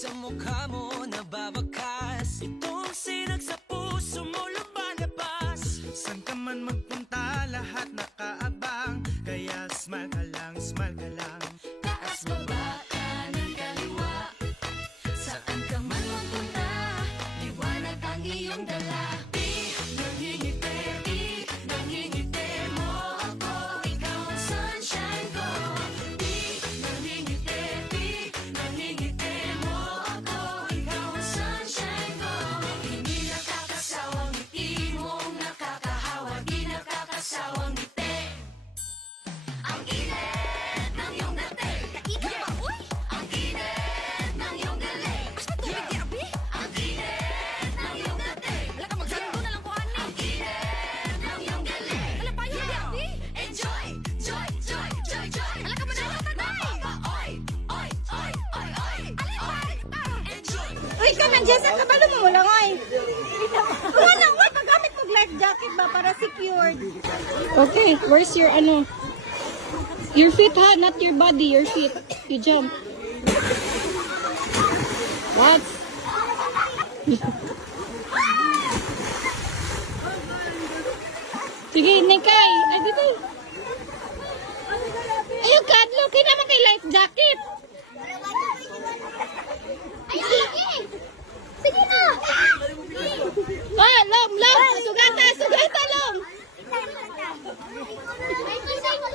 sa mukha mo nababakas, itong sinag sa puso mo lumalabas. Saan ka man magpunta, lahat nakaabang, kaya smile ka lang, smile ka lang. Taas, baba, kanan, kaliwa, saan ka man magpunta, liwanag ang iyong dala. Di nangingiti mo ako, ikaw ang sunshine ko. Di nangingiti mo ako, ikaw ang sunshine ko. Hindi nakakasawang ngiti mong nakakahawa, di nakakasawang ngiti. Ang init ng iyong dating, kaikan ba, uy? Ang init ng iyong galing. Basta tubig di abi? Ang init ng iyong dating. Wala ka magsando na lang ko, ani. Ang init ng iyong galing. Wala pa yun di abi? Enjoy, joy, joy, joy, joy. Wala ka manalo ka, day. Oy, oy, oy, oy, oy. Oy, enjoy. Uy, ka nandiyan sa kabalo mo lang, oy. Wala, wala. Paggamit mo life jacket ba para secured? Okay, where's your ano? Your feet, ha? Not your body, your feet. You jump. What? Sige, Nikay. Ay, dito. Ayun, kadlo. Kaya naman kay life jacket. Ay, lagi. Sige na. Ah, long. Sugata, long. Ay, masay ko.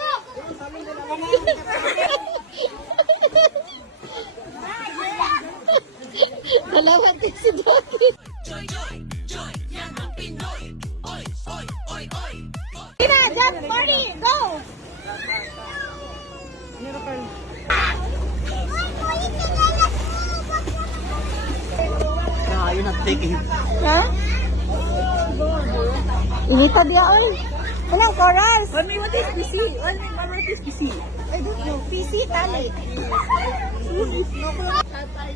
Dalawa din si Doki. Joy, joy, joy, yan ang Pinoy. Oy, oy, oy, oy. Tina, jump, party, go! You're not taking. Ha? Inita dia, oy. Anong chorus? What is PC? What is PC? I don't know. PC, tali.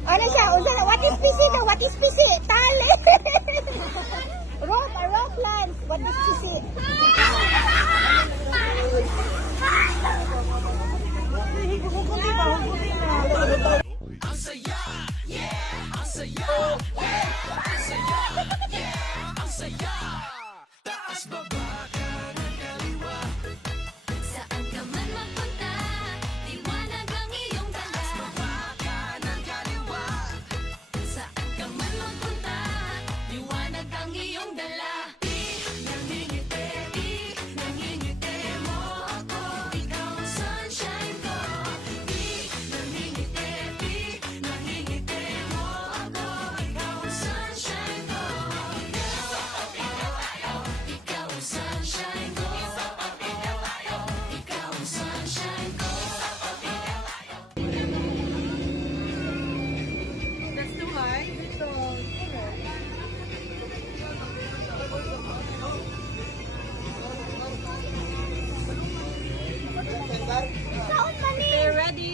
Ano siya? What is PC daw? What is PC? Tali. Rope lance. What is PC? Ang saya, yeah, ang saya, yeah, ang saya, yeah, ang saya. Taas, baba, kanan, kaliwa. Saan ka man magpunta, liwanag ang iyong dala. Baba, kanan, kaliwa. Saan ka man magpunta, liwanag ang iyong dala. Di nangingiti mo ako, ikaw ang sunshine ko. Di nangingiti mo ako, ikaw ang sunshine ko. Ikaw ang sunshine ko. Ikaw ang sunshine ko. That's too high. Be ready.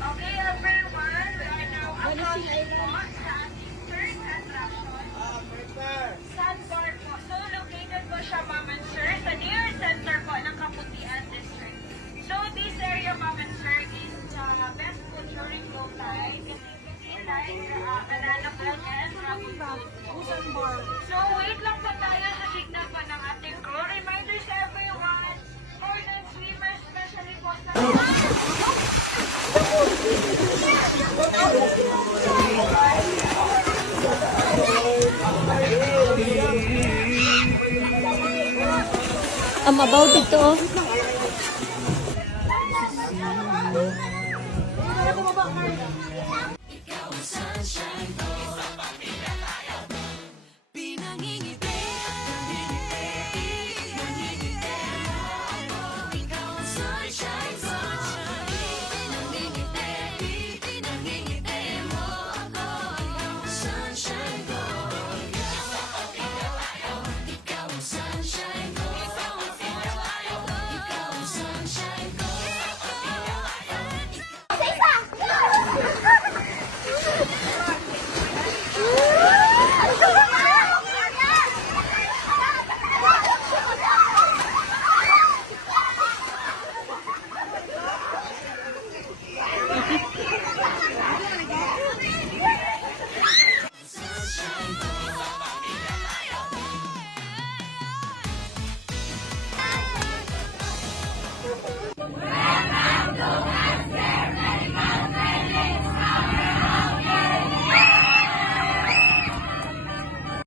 Okay, everyone, we are now approaching po sa ating third attraction. Sandbar po. So, located po siya, ma'am and sir, sa near center po ng Kaputian District. So, this area, ma'am and sir, is the best food during low tide. Like banana bread and ramen food. So, wait lang po tayo sa signal po ng ating crew. Reminders everyone, foreign swimmers, especially po sa... I'm about it to.